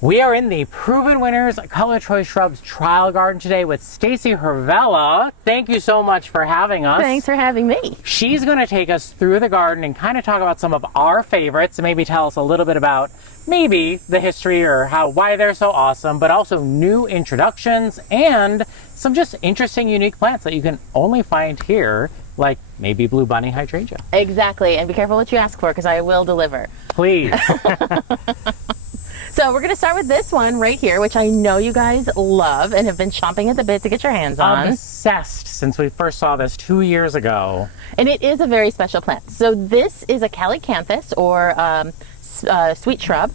We are in the Proven Winners ColorChoice Shrubs trial garden today with Stacey Hirvela. Thank you so much for having us. Thanks for having me. She's going to take us through the garden and kind of talk about some of our favorites and maybe tell us a little bit about maybe the history or why they're so awesome, but also new introductions and some just interesting, unique plants that you can only find here, like maybe blue bunny hydrangea. Exactly, and be careful what you ask for because I will deliver. Please. So we're going to start with this one right here, which I know you guys love and have been chomping at the bit to get your hands on. Obsessed since we first saw this 2 years ago. And it is a very special plant. So this is a calycanthus or sweet shrub,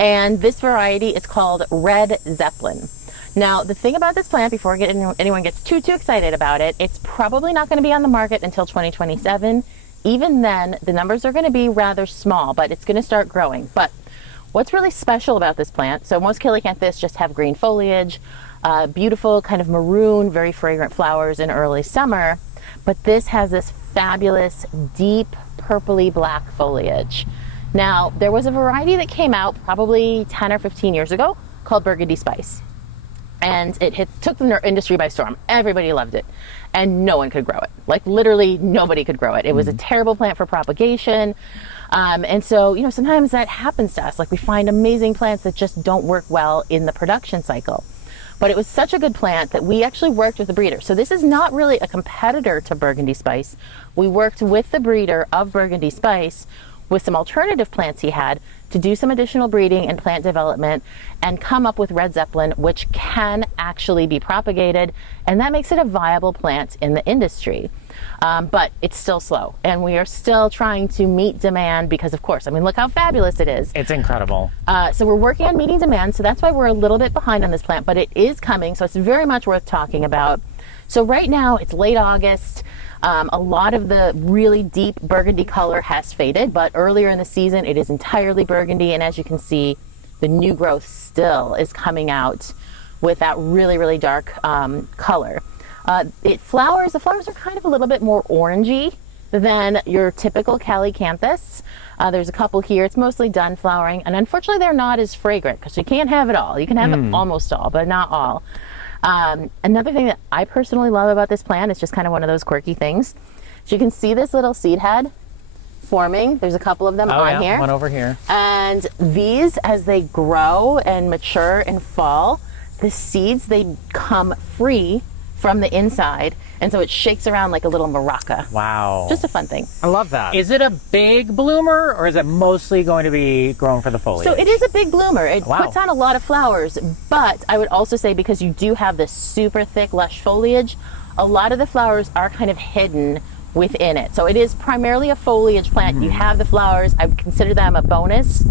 and this variety is called red Zeppelin. Now, the thing about this plant, before anyone gets too excited about it, it's probably not going to be on the market until 2027. Even then, the numbers are going to be rather small, but it's going to start growing. But what's really special about this plant, so most calycanthus just have green foliage, beautiful kind of maroon, very fragrant flowers in early summer, but this has this fabulous, deep, purpley black foliage. Now, there was a variety that came out probably 10 or 15 years ago called burgundy spice. And it took the industry by storm. Everybody loved it. And no one could grow it. Like literally nobody could grow it. It was a terrible plant for propagation. And so, sometimes that happens to us. Like we find amazing plants that just don't work well in the production cycle. But it was such a good plant that we actually worked with the breeder. So this is not really a competitor to burgundy spice. We worked with the breeder of burgundy spice with some alternative plants he had to do some additional breeding and plant development and come up with red Zeppelin, which can actually be propagated, and that makes it a viable plant in the industry. But it's still slow, and we are still trying to meet demand because, of course, look how fabulous it is. It's incredible. So we're working on meeting demand, so that's why we're a little bit behind on this plant, but it is coming, so it's very much worth talking about. So right now, it's late August. A lot of the really deep burgundy color has faded, but earlier in the season it is entirely burgundy, and as you can see, the new growth still is coming out with that really dark color. The flowers are kind of a little bit more orangey than your typical calycanthus. There's a couple here. It's mostly done flowering, and unfortunately they're not as fragrant because you can't have it all. You can have it almost all, but not all. Another thing that I personally love about this plant, it's just kind of one of those quirky things. So you can see this little seed head forming. There's a couple of them on here. One over here. And these, as they grow and mature and fall, the seeds, they come free from the inside. And so it shakes around like a little maraca. Wow. Just a fun thing. I love that. Is it a big bloomer or is it mostly going to be grown for the foliage? So it is a big bloomer. It puts on a lot of flowers, but I would also say because you do have this super thick, lush foliage, a lot of the flowers are kind of hidden within it. So it is primarily a foliage plant. You have the flowers. I would consider them a bonus,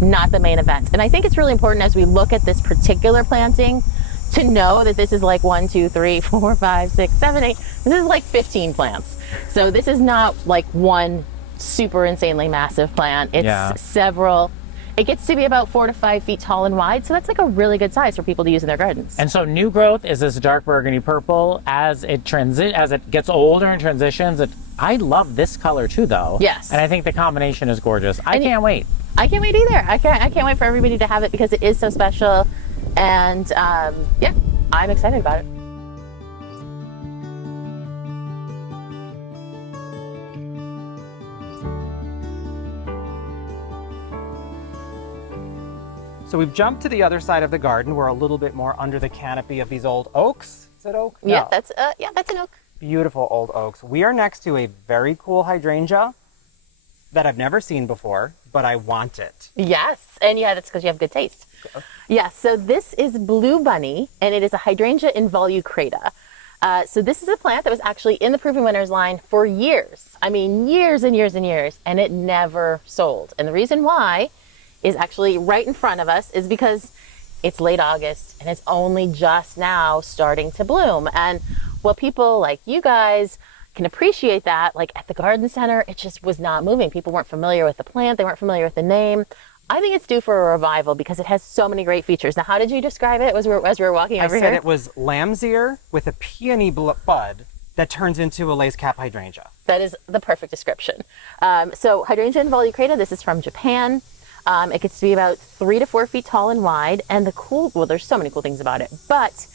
not the main event. And I think it's really important as we look at this particular planting to know that this is like 1, 2, 3, 4, 5, 6, 7, 8. This is like 15 plants. So this is not like one super insanely massive plant. It's several. It gets to be about 4 to 5 feet tall and wide. So that's like a really good size for people to use in their gardens. And so new growth is this dark burgundy purple. As it gets older and transitions, I love this color too, though. Yes. And I think the combination is gorgeous. I can't wait. I can't wait either. I can't wait for everybody to have it because it is so special. And I'm excited about it. So we've jumped to the other side of the garden. We're a little bit more under the canopy of these old oaks. Is that oak? Yeah, No. that's an oak. Beautiful old oaks. We are next to a very cool hydrangea that I've never seen before, but I want it. Yes, and that's because you have good taste. Yeah, so this is blue bunny, and it is a hydrangea involucrata. So this is a plant that was actually in the Proven Winners line for years. Years and years and years, and it never sold. And the reason why is actually right in front of us is because it's late August, and it's only just now starting to bloom. And while people like you guys can appreciate that, like at the garden center, it just was not moving. People weren't familiar with the plant. They weren't familiar with the name. I think it's due for a revival because it has so many great features. Now, how did you describe it as we were walking over here? I said it was lamb's ear with a peony bud that turns into a lace cap hydrangea. That is the perfect description. So hydrangea involucrata, this is from Japan. It gets to be about 3 to 4 feet tall and wide. And there's so many cool things about it, but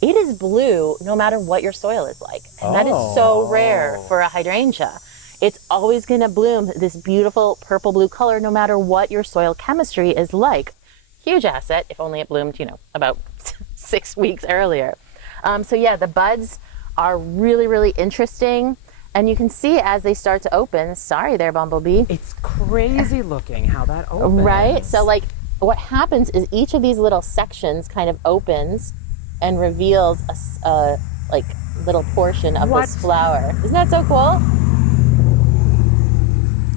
it is blue no matter what your soil is like. And that is so rare for a hydrangea. It's always going to bloom this beautiful purple blue color no matter what your soil chemistry is like. Huge asset, if only it bloomed, about 6 weeks earlier. So yeah, the buds are really, really interesting. And you can see as they start to open, sorry there, Bumblebee. It's crazy looking how that opens. Right? So like what happens is each of these little sections kind of opens and reveals a little portion of this flower. Isn't that so cool?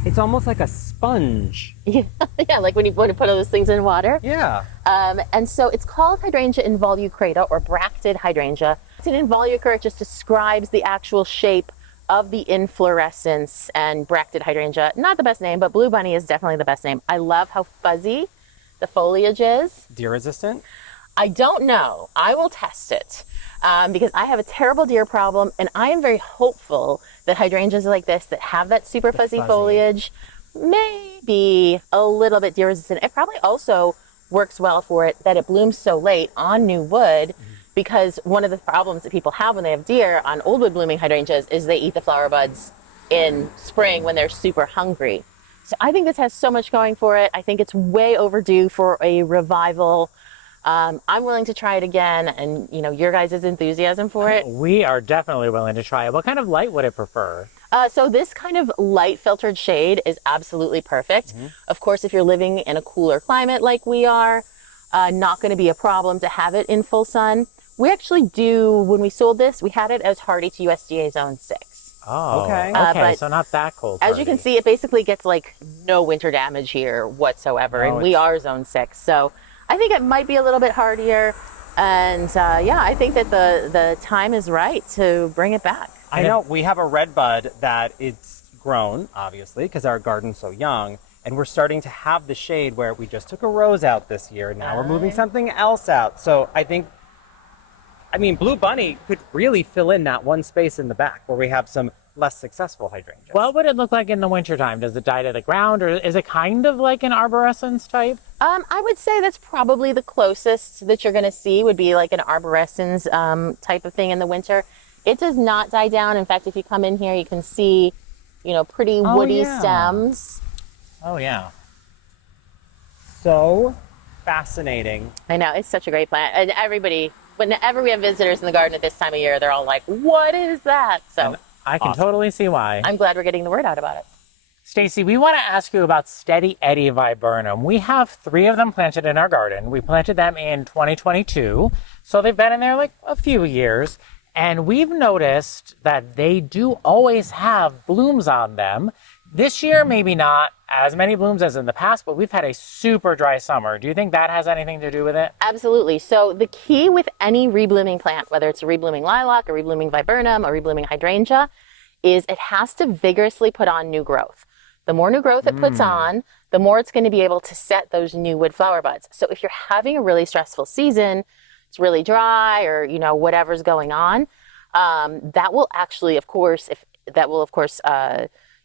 It's almost like a sponge. Yeah, like when you put all those things in water. Yeah. And so it's called hydrangea involucrata or bracted hydrangea. It's an involucre, it just describes the actual shape of the inflorescence, and bracted hydrangea, not the best name, but blue bunny is definitely the best name. I love how fuzzy the foliage is. Deer resistant? I don't know. I will test it because I have a terrible deer problem, and I am very hopeful that hydrangeas like this that have that super fuzzy foliage may be a little bit deer resistant. It probably also works well for it that it blooms so late on new wood, because one of the problems that people have when they have deer on old wood blooming hydrangeas is they eat the flower buds in spring when they're super hungry. So I think this has so much going for it. I think it's way overdue for a revival. I'm willing to try it again, and your guys' enthusiasm for it. We are definitely willing to try it. What kind of light would it prefer? So this kind of light filtered shade is absolutely perfect. Of course, if you're living in a cooler climate like we are, not going to be a problem to have it in full sun. We actually when we sold this, we had it as hardy to USDA Zone 6. Oh, okay. Okay, so not that cold. As you can see, it basically gets like no winter damage here whatsoever, and we are Zone 6. So I think it might be a little bit hardier. And I think that the time is right to bring it back. I know we have a red bud that it's grown, obviously, because our garden's so young. And we're starting to have the shade where we just took a rose out this year. Now we're moving something else out. So I mean, Blue Bunny could really fill in that one space in the back where we have some less successful hydrangeas. What would it look like in the wintertime? Does it die to the ground, or is it kind of like an arborescence type? I would say that's probably the closest that you're going to see would be like an arborescence type of thing in the winter. It does not die down. In fact, if you come in here, you can see, pretty woody stems. Oh, yeah. So fascinating. I know, it's such a great plant. And everybody, whenever we have visitors in the garden at this time of year, they're all like, what is that? So And I can totally see why. I'm glad we're getting the word out about it. Stacey, we want to ask you about Steady Eddy viburnum. We have 3 of them planted in our garden. We planted them in 2022, so they've been in there like a few years. And we've noticed that they do always have blooms on them. This year, maybe not as many blooms as in the past, but we've had a super dry summer. Do you think that has anything to do with it? Absolutely. So the key with any reblooming plant, whether it's a reblooming lilac, a reblooming viburnum, a reblooming hydrangea, is it has to vigorously put on new growth. The more new growth it puts on, the more it's going to be able to set those new wood flower buds. So if you're having a really stressful season, it's really dry, or whatever's going on, that will actually, of course,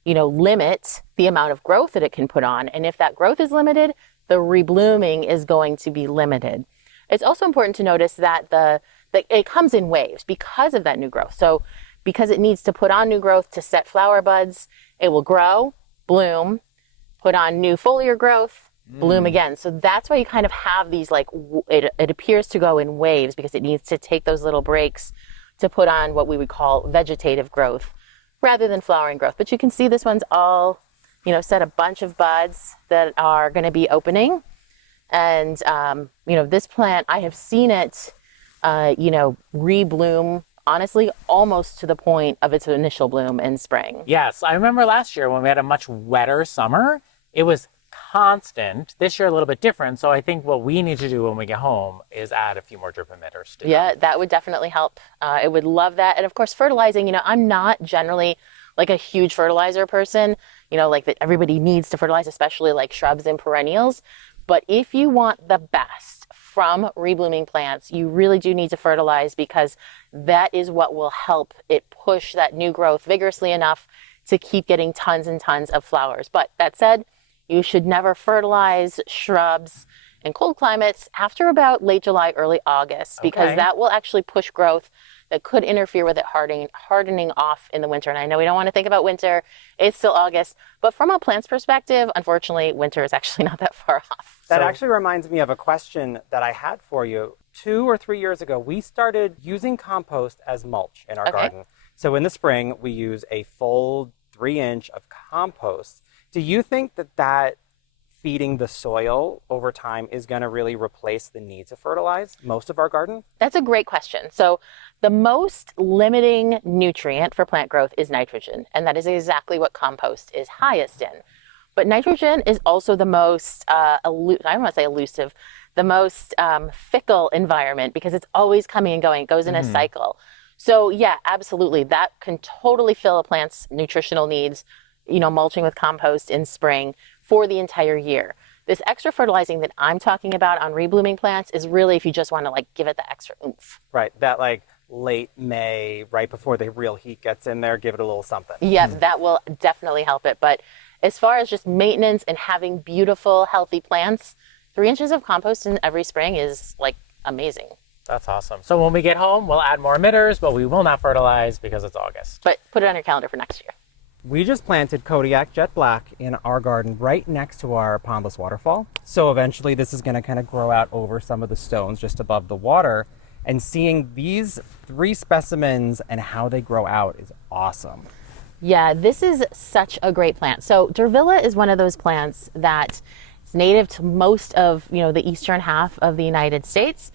limit the amount of growth that it can put on. And if that growth is limited, the reblooming is going to be limited. It's also important to notice that it comes in waves because of that new growth. So because it needs to put on new growth to set flower buds, it will grow, bloom, put on new foliar growth, bloom again. So that's why you kind of have these it appears to go in waves, because it needs to take those little breaks to put on what we would call vegetative growth rather than flowering growth. But you can see this one's all, set a bunch of buds that are going to be opening. And, this plant, I have seen it, rebloom, honestly, almost to the point of its initial bloom in spring. Yes, I remember last year when we had a much wetter summer, it was constant. This year a little bit different, so I think what we need to do when we get home is add a few more drip emitters to them. That would definitely help. I would love that. And of course, fertilizing, I'm not generally like a huge fertilizer person, like that everybody needs to fertilize, especially like shrubs and perennials. But if you want the best from reblooming plants, you really do need to fertilize, because that is what will help it push that new growth vigorously enough to keep getting tons and tons of flowers. But that said, You should never fertilize shrubs in cold climates after about late July, early August, because Okay. that will actually push growth that could interfere with it hardening off in the winter. And I know we don't want to think about winter. It's still August. But from a plant's perspective, unfortunately, winter is actually not that far off. That So- actually reminds me of a question that I had for you. 2 or 3 years ago, we started using compost as mulch in our Okay. garden. So in the spring, we use a full 3-inch of compost. Do you think that feeding the soil over time is going to really replace the need to fertilize most of our garden? That's a great question. So the most limiting nutrient for plant growth is nitrogen, and that is exactly what compost is highest in. But nitrogen is also the most, I don't want to say elusive, the most fickle environment because it's always coming and going. It goes in a cycle. So yeah, absolutely. That can totally fill a plant's nutritional needs, mulching with compost in spring for the entire year. This extra fertilizing that I'm talking about on reblooming plants is really if you just want to give it the extra oomph. Right, that late May, right before the real heat gets in there, give it a little something. Yeah, that will definitely help it. But as far as just maintenance and having beautiful, healthy plants, 3 inches of compost in every spring is amazing. That's awesome. So when we get home, we'll add more emitters, but we will not fertilize because it's August. But put it on your calendar for next year. We just planted Kodiak Jet Black in our garden right next to our pondless waterfall. So eventually this is going to kind of grow out over some of the stones just above the water. And seeing these 3 specimens and how they grow out is awesome. Yeah, this is such a great plant. So diervilla is one of those plants that is native to most of, the eastern half of the United States.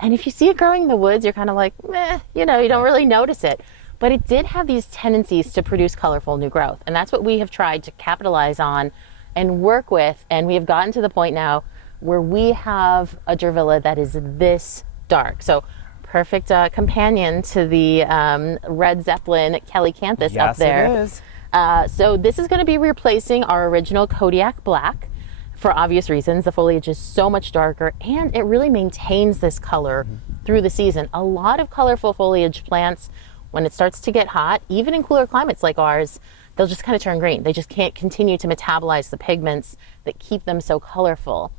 And if you see it growing in the woods, you're kind of like, meh, you don't really notice it. But it did have these tendencies to produce colorful new growth. And that's what we have tried to capitalize on and work with. And we have gotten to the point now where we have a diervilla that is this dark. So perfect companion to the red Zeppelin calycanthus up there. Yes, it is. So this is going to be replacing our original Kodiak Black for obvious reasons. The foliage is so much darker and it really maintains this color through the season. A lot of colorful foliage plants, when it starts to get hot, even in cooler climates like ours, they'll just kind of turn green. They just can't continue to metabolize the pigments that keep them so colorful.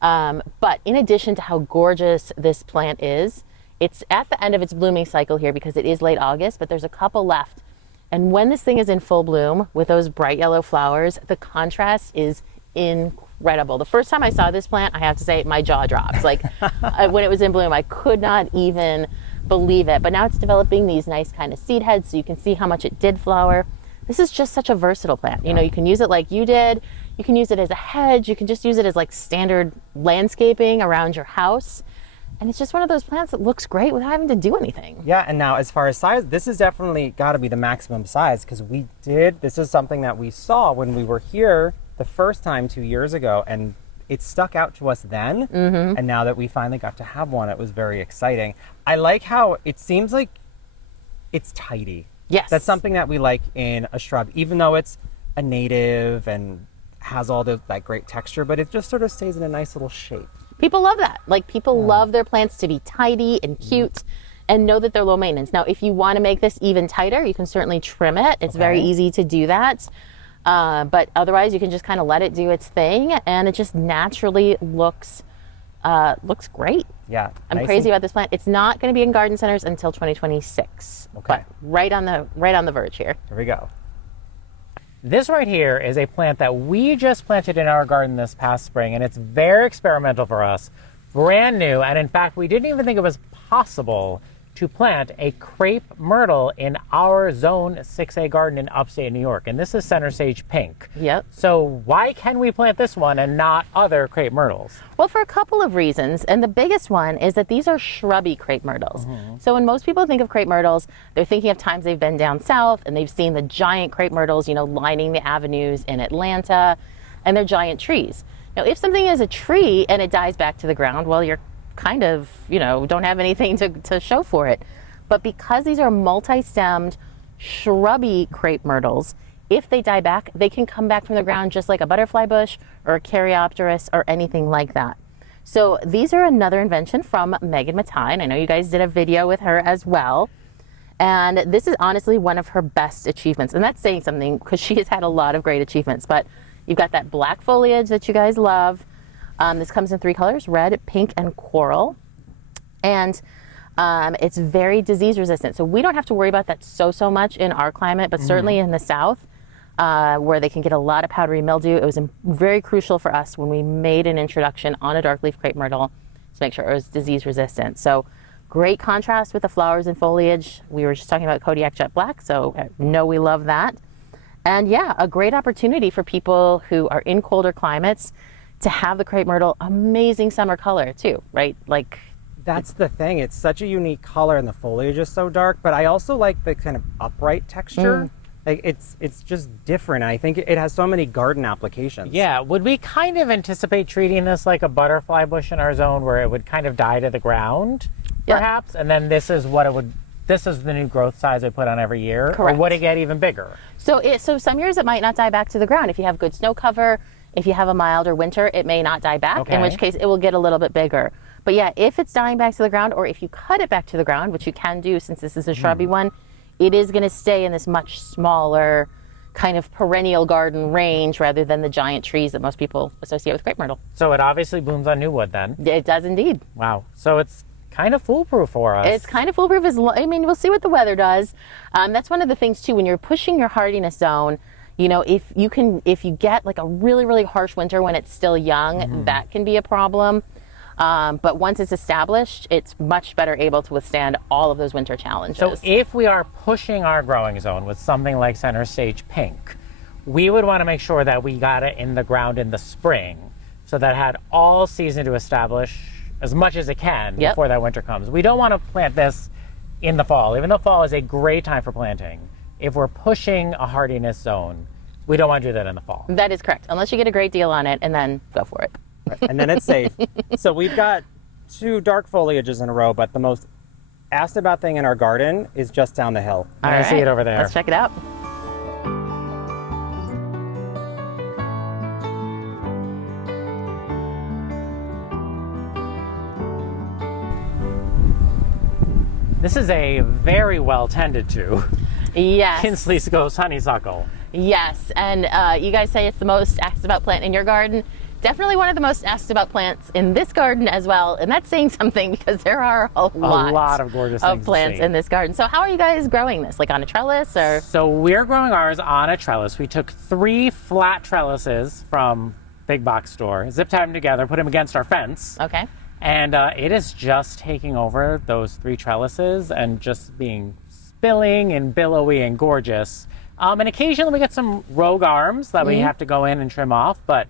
But in addition to how gorgeous this plant is, it's at the end of its blooming cycle here because it is late August, but there's a couple left. And when this thing is in full bloom with those bright yellow flowers, the contrast is incredible. The first time I saw this plant, I have to say my jaw dropped. When it was in bloom, I could not even believe it. But now it's developing these nice kind of seed heads, so you can see how much it did flower. This is just such a versatile plant. You can use it like you did. You can use it as a hedge. You can just use it as standard landscaping around your house. And it's just one of those plants that looks great without having to do anything. Yeah, and now as far as size, this is definitely got to be the maximum size because this is something that we saw when we were here the first time 2 years ago, and it stuck out to us then. And now that we finally got to have one, it was very exciting. I like how it seems like it's tidy. Yes. That's something that we like in a shrub, even though it's a native and has all that great texture, but it just sort of stays in a nice little shape. People love that. People love their plants to be tidy and cute and know that they're low maintenance. Now, if you want to make this even tighter, you can certainly trim it. It's very easy to do that. But otherwise, you can just kind of let it do its thing, and it just naturally looks great. Yeah. I'm crazy about this plant. It's not going to be in garden centers until 2026. Okay. But right on the verge here. Here we go. This right here is a plant that we just planted in our garden this past spring, and it's very experimental for us, brand new, and in fact, we didn't even think it was possible to plant a crape myrtle in our Zone 6A garden in upstate New York, and this is center stage pink. Yep. So why can we plant this one and not other crape myrtles? Well, for a couple of reasons, and the biggest one is that these are shrubby crape myrtles. So when most people think of crape myrtles, they're thinking of times they've been down south and they've seen the giant crape myrtles, lining the avenues in Atlanta, and they're giant trees. Now, if something is a tree and it dies back to the ground, well, you're kind of, don't have anything to show for it. But because these are multi-stemmed, shrubby crape myrtles, if they die back, they can come back from the ground just like a butterfly bush or a caryopteris or anything like that. So these are another invention from Megan Mattine. I know you guys did a video with her as well. And this is honestly one of her best achievements. And that's saying something because she has had a lot of great achievements. But You've got that black foliage that you guys love. This comes in 3 colors, red, pink, and coral. And it's very disease resistant. So we don't have to worry about that so much in our climate, but certainly in the south, where they can get a lot of powdery mildew, it was very crucial for us when we made an introduction on a dark leaf crepe myrtle to make sure it was disease resistant. So great contrast with the flowers and foliage. We were just talking about Kodiak Jet Black, so know we love that. And yeah, a great opportunity for people who are in colder climates to have the crepe myrtle. Amazing summer color too, right? Like, that's the thing. It's such a unique color and the foliage is so dark, but I also like the kind of upright texture. Like it's just different. I think it has so many garden applications. Yeah, would we kind of anticipate treating this like a butterfly bush in our zone where it would kind of die to the ground, perhaps? And then this is the new growth size I put on every year? Correct. Or would it get even bigger? So some years it might not die back to the ground. If you have good snow cover, if you have a milder winter, it may not die back, in which case it will get a little bit bigger. But yeah, if it's dying back to the ground, or if you cut it back to the ground, which you can do since this is a shrubby one, it is going to stay in this much smaller kind of perennial garden range rather than the giant trees that most people associate with crepe myrtle. So it obviously blooms on new wood then. It does indeed. Wow. So it's kind of foolproof for us. It's kind of foolproof. I mean, we'll see what the weather does. That's one of the things too, when you're pushing your hardiness zone, you know, if you get like a really, really harsh winter when it's still young, that can be a problem. But once it's established, it's much better able to withstand all of those winter challenges. So if we are pushing our growing zone with something like center stage pink, we would want to make sure that we got it in the ground in the spring, so that it had all season to establish as much as it can before that winter comes. We don't want to plant this in the fall, even though fall is a great time for planting. If we're pushing a hardiness zone, we don't want to do that in the fall. That is correct, unless you get a great deal on it, and then go for it. And then it's safe. So we've got 2 dark foliages in a row, but the most asked about thing in our garden is just down the hill. I see it over there. Let's check it out. This is a very well tended to Yes. Kintzley's Ghost honeysuckle. Yes, and you guys say it's the most asked about plant in your garden. Definitely one of the most asked about plants in this garden as well, and that's saying something because there are a lot of gorgeous of things plants in this garden. So how are you guys growing this? Like on a trellis or? So we're growing ours on a trellis. We took 3 flat trellises from big box store, zip tied them together, put them against our fence. Okay. And it is just taking over those 3 trellises and just being spilling and billowy and gorgeous. And occasionally we get some rogue arms that we have to go in and trim off, but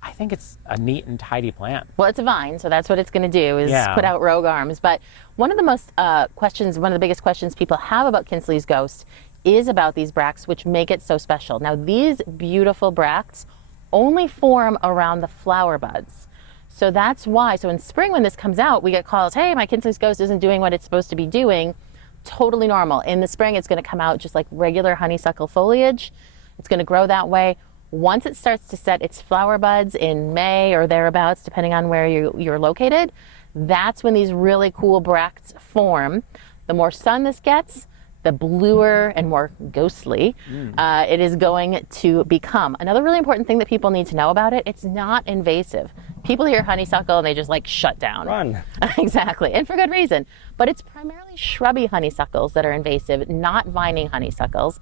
I think it's a neat and tidy plant. Well, it's a vine, so that's what it's going to do, is put out rogue arms. But one of the most one of the biggest questions people have about Kintzley's Ghost is about these bracts, which make it so special. Now, these beautiful bracts only form around the flower buds. So that's why. So in spring, when this comes out, we get calls, hey, my Kintzley's Ghost isn't doing what it's supposed to be doing. Totally normal. In the spring, it's going to come out just like regular honeysuckle foliage. It's going to grow that way. Once it starts to set its flower buds in May or thereabouts, depending on where you're located, that's when these really cool bracts form. The more sun this gets, the bluer and more ghostly it is going to become. Another really important thing that people need to know about it, it's not invasive. People hear honeysuckle and they just like shut down. Run. Exactly, and for good reason. But it's primarily shrubby honeysuckles that are invasive, not vining honeysuckles.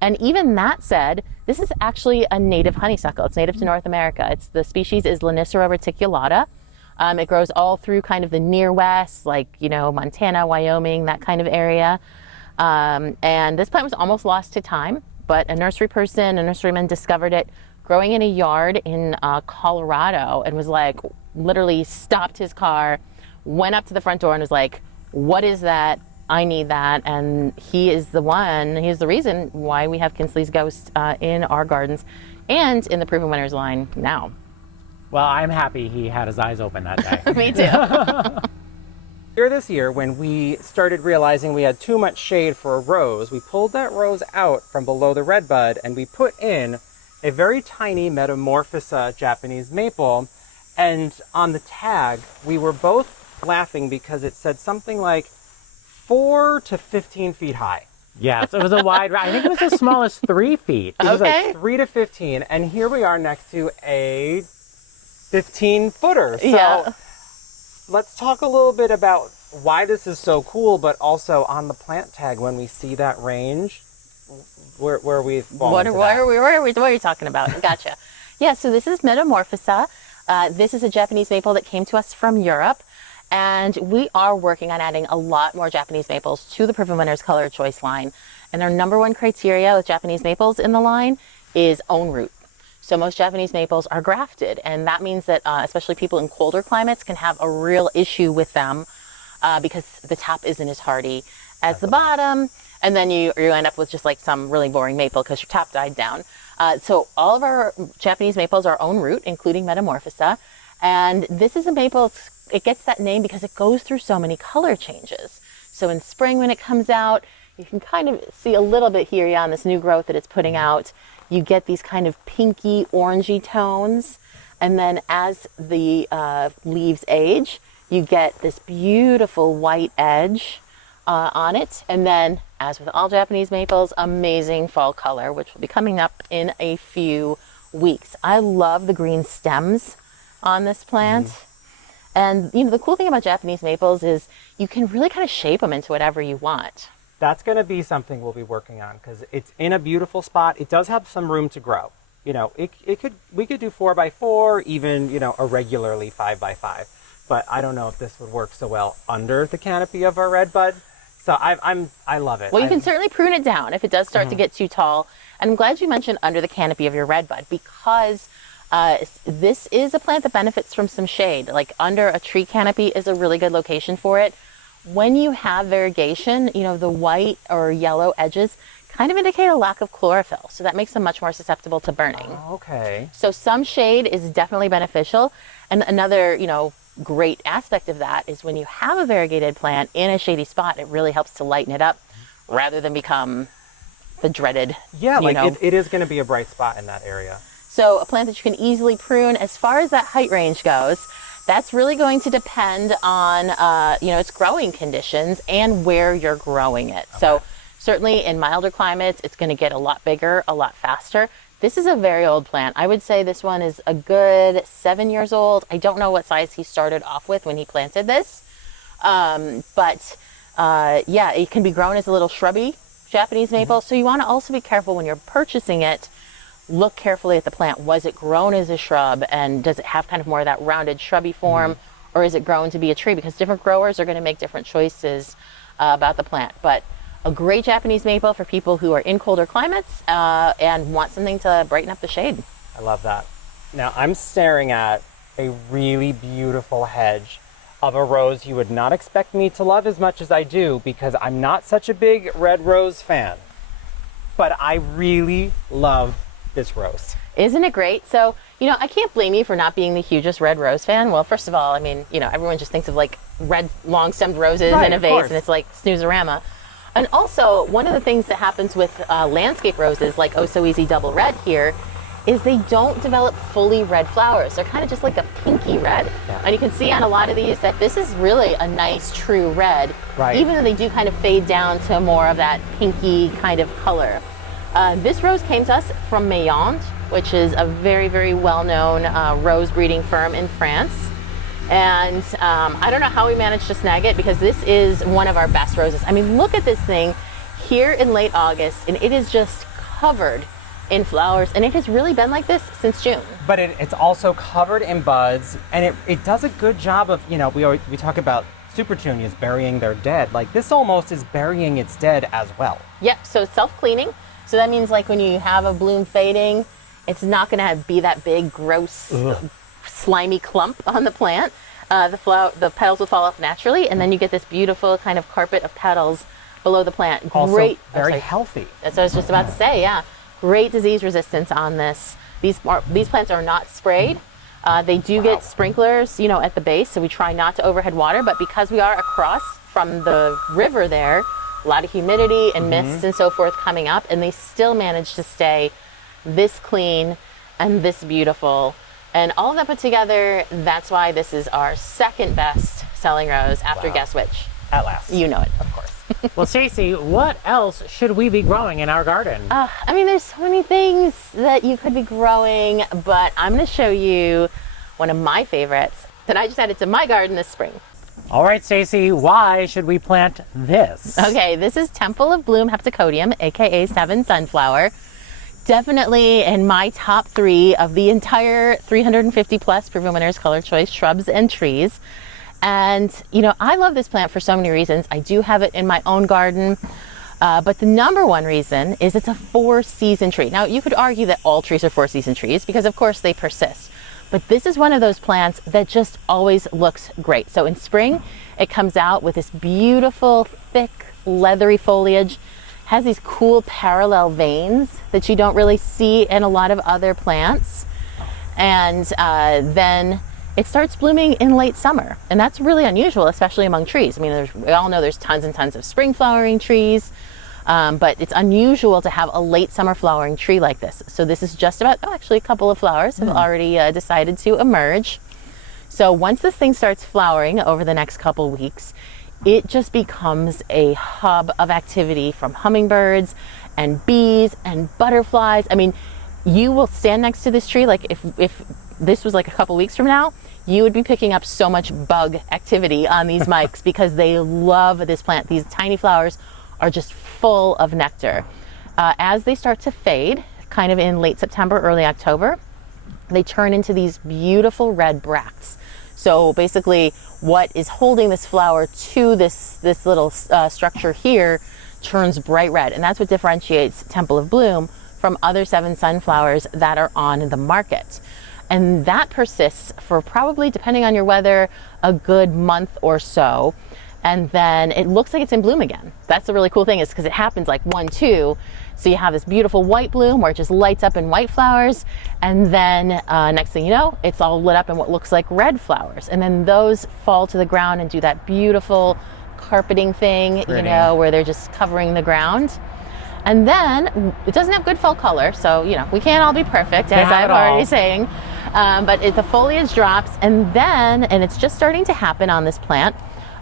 And even that said, this is actually a native honeysuckle. It's native to North America. The species is Lonicera reticulata. It grows all through kind of the near west, like, you know, Montana, Wyoming, that kind of area. And this plant was almost lost to time, but a nurseryman discovered it growing in a yard in Colorado and was like, literally stopped his car, went up to the front door and was like, what is that? I need that. And he's the reason why we have Kintzley's Ghost in our gardens and in the Proven Winners line now. Well, I'm happy he had his eyes open that day. Me too. Here this year, when we started realizing we had too much shade for a rose, we pulled that rose out from below the red bud and we put in a very tiny Metamorphosa Japanese maple. And on the tag, we were both laughing because it said something like 4 to 15 feet high. Yes, it was a wide, I think it was as small as 3 feet. It was Okay. like 3 to 15, and here we are next to a 15-footer. So Yeah. let's talk a little bit about why this is so cool, but also on the plant tag when we see that range, where we fall What into are that. what are you talking about? Gotcha. Yeah, so this is Metamorphosa. This is a Japanese maple that came to us from Europe. And we are working on adding a lot more Japanese maples to the Proven Winners ColorChoice line. And our number one criteria with Japanese maples in the line is own root. So most Japanese maples are grafted, and that means that especially people in colder climates can have a real issue with them because the top isn't as hardy as the bottom, and then you end up with just like some really boring maple because your top died down. So all of our Japanese maples are own root, including Metamorphosa, and this is a maple. It gets that name because it goes through so many color changes. So in spring when it comes out, you can kind of see a little bit here on this new growth that it's putting out. You get these kind of pinky orangey tones. And then as the leaves age, you get this beautiful white edge on it. And then, as with all Japanese maples, amazing fall color, which will be coming up in a few weeks. I love the green stems on this plant. And you know, the cool thing about Japanese maples is you can really kind of shape them into whatever you want. That's going to be something we'll be working on because it's in a beautiful spot. It does have some room to grow. You know, we could do 4x4, even, you know, a regularly 5x5. But I don't know if this would work so well under the canopy of our red bud. So I love it. Well, you can certainly prune it down if it does start to get too tall. And I'm glad you mentioned under the canopy of your red bud because this is a plant that benefits from some shade. Like under a tree canopy is a really good location for it. When you have variegation, you know, the white or yellow edges kind of indicate a lack of chlorophyll. So that makes them much more susceptible to burning. Okay. So some shade is definitely beneficial. And another, you know, great aspect of that is when you have a variegated plant in a shady spot, it really helps to lighten it up rather than become the dreaded, Yeah, like know. it is going to be a bright spot in that area. So a plant that you can easily prune. As far as that height range goes, that's really going to depend on, you know, its growing conditions and where you're growing it. Okay. So certainly in milder climates, it's going to get a lot bigger, a lot faster. This is a very old plant. I would say this one is a good 7 years old. I don't know what size he started off with when he planted this. But yeah, it can be grown as a little shrubby Japanese maple. So you want to also be careful when you're purchasing it. Look carefully at the plant. Was it grown as a shrub, and does it have kind of more of that rounded shrubby form, or is it grown to be a tree? Because different growers are going to make different choices about the plant. But a great Japanese maple for people who are in colder climates and want something to brighten up the shade. I love that. Now I'm staring at a really beautiful hedge of a rose you would not expect me to love as much as I do because I'm not such a big red rose fan. But I really love this rose. Isn't it great? So, you know, I can't blame you for not being the hugest red rose fan. Well, first of all, I mean, you know, everyone just thinks of like red long-stemmed roses in a vase, and it's like snoozorama. And also, one of the things that happens with landscape roses like Oso Easy Double Red here is they don't develop fully red flowers. They're kind of just like a pinky red. Yeah. And you can see on a lot of these that this is really a nice true red, even though they do kind of fade down to more of that pinky kind of color. This rose came to us from Mayande, which is a very, very well-known rose breeding firm in France. And I don't know how we managed to snag it because this is one of our best roses. I mean, look at this thing here in late August, and it is just covered in flowers, and it has really been like this since June. But it's also covered in buds, and it does a good job of, you know, we talk about supertunias burying their dead. Like this almost is burying its dead as well. Yep, so it's self-cleaning. So that means like when you have a bloom fading, it's not going to be that big, gross, slimy clump on the plant. The petals will fall off naturally, and then you get this beautiful kind of carpet of petals below the plant. Also Great, very healthy. That's what I was just about to say. Yeah, great disease resistance on this. These plants are not sprayed. They do get sprinklers, you know, at the base, so we try not to overhead water. But because we are across from the river there, a lot of humidity and mist and so forth coming up, and they still manage to stay this clean and this beautiful. And all of that put together, that's why this is our second best selling rose after Guess Which. At last. You know it, of course. Well, Stacey, what else should we be growing in our garden? I mean, there's so many things that you could be growing, but I'm going to show you one of my favorites that I just added to my garden this spring. All right, Stacey, why should we plant this? Okay, this is Temple of Bloom Heptacodium, aka Seven Sunflower. Definitely in my top 3 of the entire 350 plus Proven Winners ColorChoice Shrubs and trees. And, you know, I love this plant for so many reasons. I do have it in my own garden, but the number one reason is it's a 4-season tree. Now, you could argue that all trees are 4-season trees because, of course, they persist. But this is one of those plants that just always looks great. So in spring, it comes out with this beautiful, thick, leathery foliage, has these cool parallel veins that you don't really see in a lot of other plants. And then it starts blooming in late summer. And that's really unusual, especially among trees. I mean, we all know there's tons and tons of spring flowering trees, but it's unusual to have a late summer flowering tree like this. So this is just about, actually a couple of flowers have already decided to emerge. So once this thing starts flowering over the next couple weeks, it just becomes a hub of activity from hummingbirds and bees and butterflies. I mean, you will stand next to this tree, like if this was like a couple weeks from now, you would be picking up so much bug activity on these mics because they love this plant. These tiny flowers are just full of nectar. As they start to fade, kind of in late September, early October, they turn into these beautiful red bracts. So basically what is holding this flower to this little structure here turns bright red. And that's what differentiates Temple of Bloom from other Seven Sunflowers that are on the market. And that persists for probably, depending on your weather, a good month or so. And then it looks like it's in bloom again. That's the really cool thing, is because it happens like 1-2. So you have this beautiful white bloom where it just lights up in white flowers. And then next thing you know, it's all lit up in what looks like red flowers. And then those fall to the ground and do that beautiful carpeting thing, you know, where they're just covering the ground. And then it doesn't have good fall color, so, you know, we can't all be perfect, as I'm already saying. But the foliage drops, and then, and it's just starting to happen on this plant,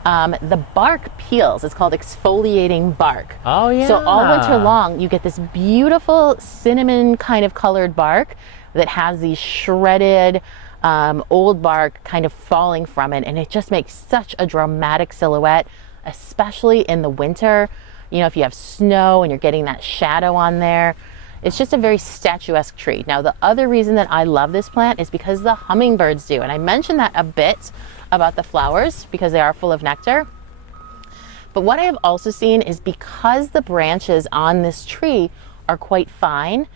the bark peels. It's called exfoliating bark. Oh, yeah. So all winter long, you get this beautiful cinnamon kind of colored bark that has these shredded old bark kind of falling from it, and it just makes such a dramatic silhouette, especially in the winter. You know, if you have snow and you're getting that shadow on there, it's just a very statuesque tree. Now, the other reason that I love this plant is because the hummingbirds do. And I mentioned that a bit about the flowers because they are full of nectar. But what I have also seen is because the branches on this tree are quite fine,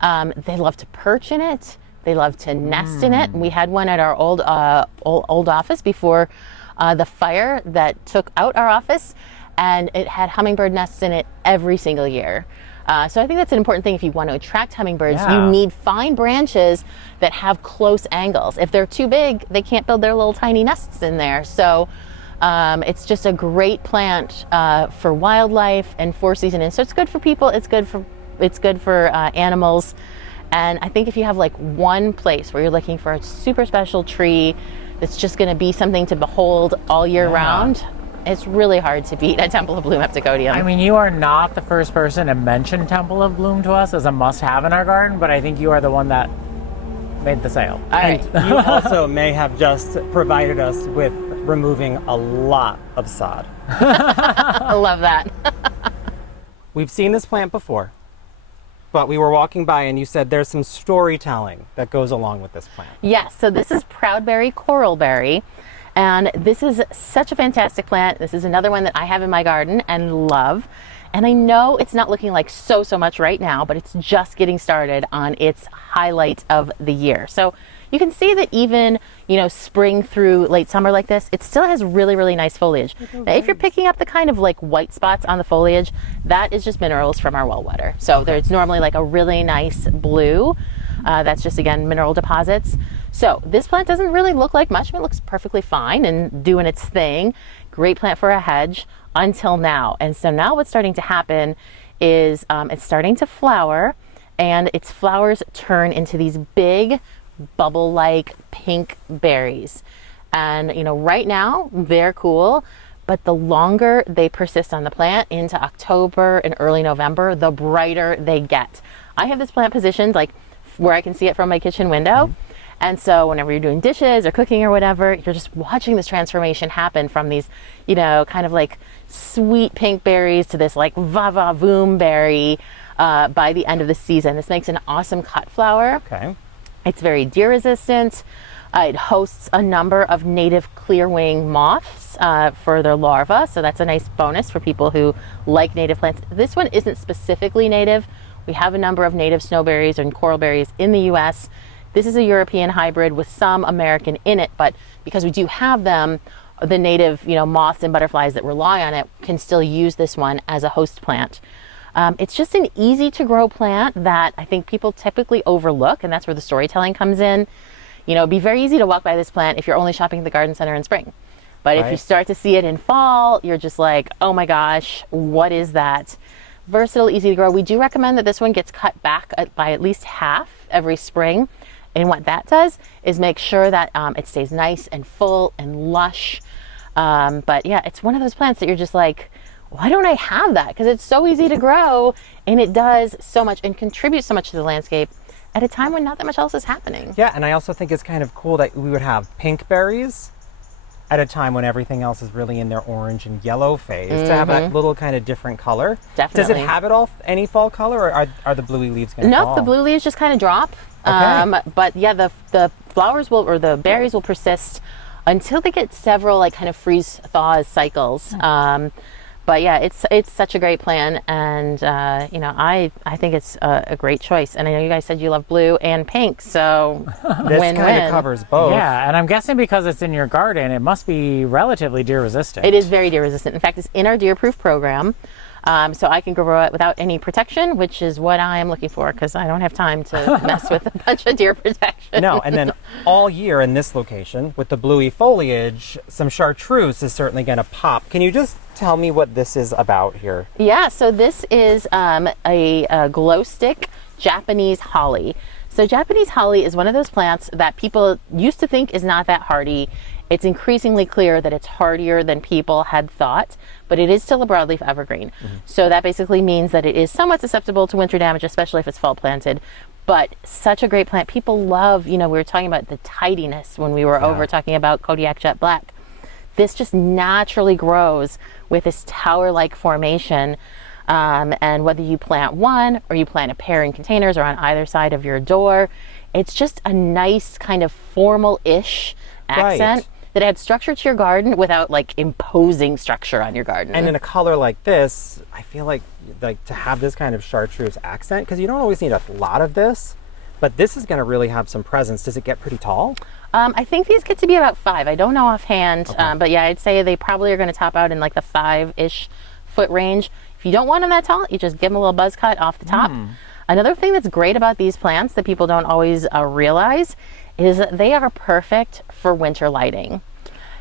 they love to perch in it. They love to nest in it. We had one at our old office before the fire that took out our office, and it had hummingbird nests in it every single year. So I think that's an important thing if you want to attract hummingbirds. Yeah. You need fine branches that have close angles. If they're too big, they can't build their little tiny nests in there. So it's just a great plant for wildlife and for season. And so it's good for people. It's good for animals. And I think if you have like one place where you're looking for a super special tree that's just going to be something to behold all year round, it's really hard to beat a Temple of Bloom Heptacodium. I mean, you are not the first person to mention Temple of Bloom to us as a must-have in our garden, but I think you are the one that made the sale. All right. You also may have just provided us with removing a lot of sod. I love that. We've seen this plant before, but we were walking by and you said there's some storytelling that goes along with this plant. Yes, so this is Proudberry Coralberry. And this is such a fantastic plant. This is another one that I have in my garden and love. And I know it's not looking like so much right now, but it's just getting started on its highlight of the year. So you can see that even, you know, spring through late summer like this, it still has really nice foliage. Now, if you're picking up the kind of like white spots on the foliage, that is just minerals from our well water. So there's normally like a really nice blue. That's just, again, mineral deposits. So this plant doesn't really look like much. It looks perfectly fine and doing its thing. Great plant for a hedge until now. And so now what's starting to happen is it's starting to flower, and its flowers turn into these big bubble-like pink berries. And, you know, right now they're cool, but the longer they persist on the plant into October and early November, the brighter they get. I have this plant positioned like where I can see it from my kitchen window. And so whenever you're doing dishes or cooking or whatever, you're just watching this transformation happen from these, you know, kind of like sweet pink berries to this like va-va-voom berry by the end of the season. This makes an awesome cut flower. Okay. It's very deer resistant. It hosts a number of native clearwing moths for their larvae. So that's a nice bonus for people who like native plants. This one isn't specifically native. We have a number of native snowberries and coral berries in the US. This is a European hybrid with some American in it, but because we do have them, the native, you know, moths and butterflies that rely on it can still use this one as a host plant. It's just an easy to grow plant that I think people typically overlook, and that's where the storytelling comes in. You know, it'd be very easy to walk by this plant if you're only shopping at the garden center in spring. But if you start to see it in fall, you're just like, oh my gosh, what is that? Versatile, easy to grow. We do recommend that this one gets cut back by at least half every spring. And what that does is make sure that it stays nice and full and lush. But yeah, it's one of those plants that you're just like, why don't I have that? Because it's so easy to grow and it does so much and contributes so much to the landscape at a time when not that much else is happening. Yeah, and I also think it's kind of cool that we would have pink berries at a time when everything else is really in their orange and yellow phase, to have that little kind of different color. Definitely. Does it have any fall color, or are the bluey leaves going to fall? Nope, the blue leaves just kind of drop. Okay. But yeah, the flowers will, or the berries will persist until they get several like kind of freeze thaw cycles. But yeah, it's such a great plan, and you know, I think it's a great choice. And I know you guys said you love blue and pink, so this win-win. kind of covers both. Yeah, and I'm guessing because it's in your garden, it must be relatively deer resistant. It is very deer resistant. In fact, it's in our deer proof program. So I can grow it without any protection, which is what I am looking for, because I don't have time to mess with a bunch of deer protection. No, and then all year in this location with the bluey foliage, some chartreuse is certainly going to pop. Can you just tell me what this is about here? Yeah, so this is a glow stick Japanese holly. So Japanese holly is one of those plants that people used to think is not that hardy. It's increasingly clear that it's hardier than people had thought, but it is still a broadleaf evergreen. So that basically means that it is somewhat susceptible to winter damage, especially if it's fall planted. But such a great plant. People love, you know, we were talking about the tidiness when we were over talking about Kodiak Jet Black. This just naturally grows with this tower-like formation. And whether you plant one or you plant a pair in containers or on either side of your door, it's just a nice kind of formal-ish accent that adds structure to your garden without like imposing structure on your garden. And in a color like this, I feel like to have this kind of chartreuse accent, because you don't always need a lot of this, but this is going to really have some presence. Does it get pretty tall? I think these get to be about 5. I don't know offhand, but yeah, I'd say they probably are going to top out in like the 5-ish foot range. If you don't want them that tall, you just give them a little buzz cut off the top. Another thing that's great about these plants that people don't always realize is that they are perfect for winter lighting.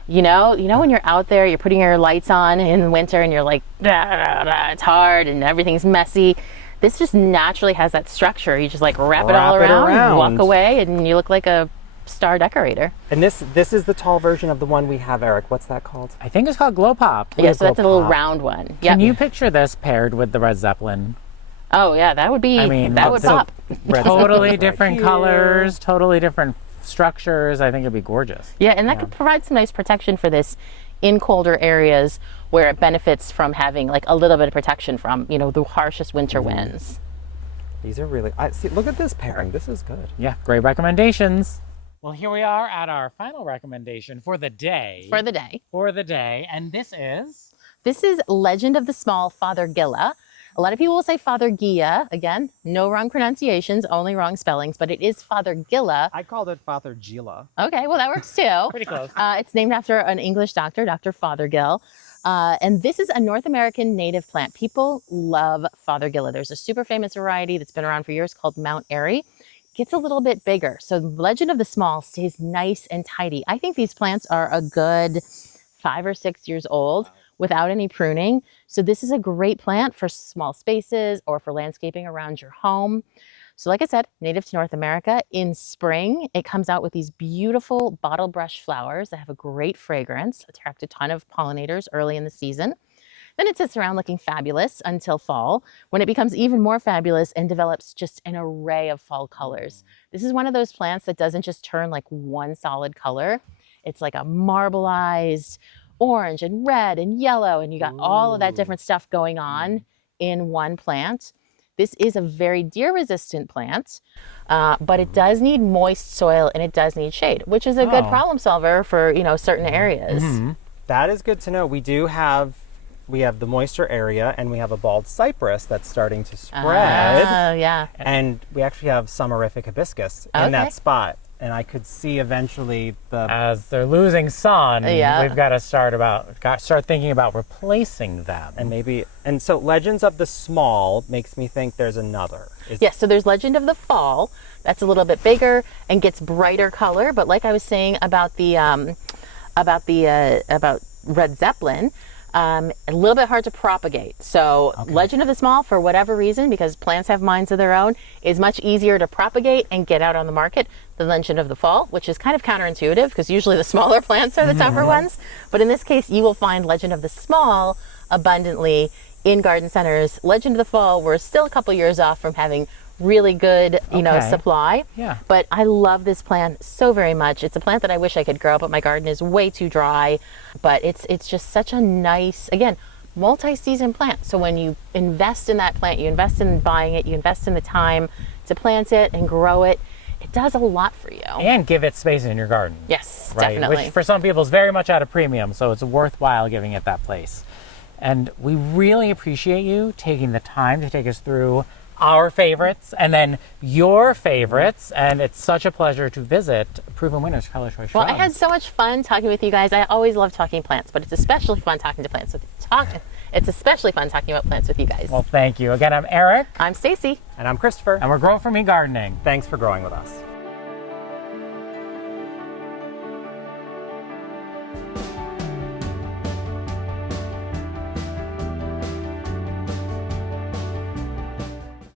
You know when you're out there, you're putting your lights on in winter and you're like, it's hard and everything's messy. This just naturally has that structure. You just like wrap it all around, walk away, and you look like a star decorator. And this is the tall version of the one we have, Eric. What's that called? I think it's called Glow Pop. Yeah, so that's a little round one. Can you picture this paired with the red Zeppelin? Oh yeah, that would be, that would pop. Totally different colors, totally different structures. I think it'd be gorgeous. Yeah, and that could provide some nice protection for this in colder areas where it benefits from having like a little bit of protection from, you know, the harshest winter winds. These are really, see, look at this pairing. This is good. Yeah, great recommendations. Well, here we are at our final recommendation for the day. For the day. And this is? This is Legend of the Small Father Gilla. A lot of people will say Father Gia. Again, no wrong pronunciations, only wrong spellings, but it is Father Gilla. I called it Father Gila. Okay, well that works too. Pretty close. It's named after an English doctor, Dr. Fothergill. And this is a North American native plant. People love Father Gilla. There's a super famous variety that's been around for years called Mount Airy. Gets a little bit bigger. So Legend of the Small stays nice and tidy. I think these plants are a good 5 or 6 years old without any pruning. So this is a great plant for small spaces or for landscaping around your home. So like I said, native to North America. In spring, it comes out with these beautiful bottle brush flowers that have a great fragrance, attract a ton of pollinators early in the season. Then it sits around looking fabulous until fall, when it becomes even more fabulous and develops just an array of fall colors. This is one of those plants that doesn't just turn like one solid color. It's like a marbleized orange and red and yellow, and you got all of that different stuff going on in one plant. This is a very deer-resistant plant, but it does need moist soil and it does need shade, which is a good problem solver for, you know, certain areas. That is good to know. We have the moisture area, and we have a bald cypress that's starting to spread. Oh, yeah. And we actually have summerific hibiscus in that spot. And I could see eventually as they're losing sun, Yeah. we've got to start thinking about replacing them. and so Legends of the Small makes me think there's another. Yes, so there's Legend of the Fall. That's a little bit bigger and gets brighter color. But like I was saying about Red Zeppelin, a little bit hard to propagate. So Legend of the Small, for whatever reason, because plants have minds of their own, is much easier to propagate and get out on the market than Legend of the Fall, which is kind of counterintuitive because usually the smaller plants are the tougher ones. But in this case, you will find Legend of the Small abundantly in garden centers. Legend of the Fall, we're still a couple years off from having really good, supply. Yeah. But I love this plant so very much. It's a plant that I wish I could grow, but my garden is way too dry. But it's just such a nice, again, multi-season plant. So when you invest in that plant, you invest in buying it, you invest in the time to plant it and grow it, it does a lot for you. And give it space in your garden. Yes, Right? definitely. Which for some people is very much at a premium, so it's worthwhile giving it that place. And we really appreciate you taking the time to take us through our favorites and then your favorites, and it's such a pleasure to visit Proven Winners ColorChoice Shrubs. Well, I had so much fun talking with you guys. I always love talking plants, but it's especially fun talking to plants. It's especially fun talking about plants with you guys. Well, thank you. Again, I'm Eric. I'm Stacey. And I'm Christopher. And we're Grow For Me Gardening. Thanks for growing with us.